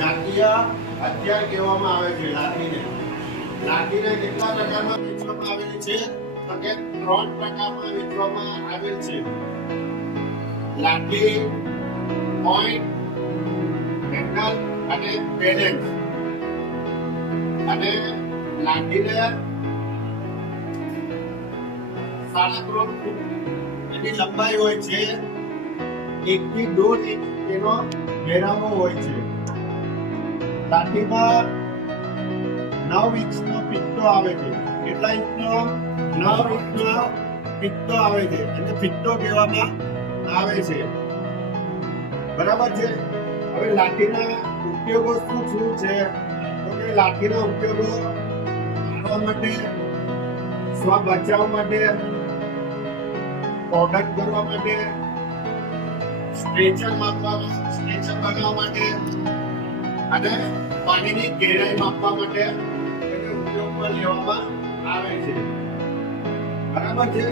જાતીય હથિયાર કહેવામાં આવે છે લાઠીને. લાઠીને કેટલા પ્રકારમાં વેચવામાં આવેલી છે? તો કે 3 પ્રકારમાં વેચવામાં આવેલ છે. લાઠી, પોઈન્ટ, હેન્ડલ અને બેલેન્સ. અને લાઠીને 3.5 ફૂટ એની લંબાઈ હોય છે. 1 થી 1.5 ઇંચ તેનો ઘેરાવો હોય છે. લાઠીમાં 9 ઇંચનો પિત્તો આવે છે. કેટલા ઇંચનો? 9 ઇંચનો પિત્તો આવે છે. અને પિત્તો કહેવામાં આવે છે. બરાબર છે. હવે લાઠીના ઉપયોગો શું શું છે? તો કે લાઠીના ઉપયોગો મારવા માટે, સ્વ બચાવ માટે, પ્રોટેક્ટ કરવા માટે, સ્ટ્રેચર બનાવવા માટે અને પાણીની ગહેરાઈ માપવા માટે ઉપયોગમાં લેવામાં આવે છે. બરાબર છે.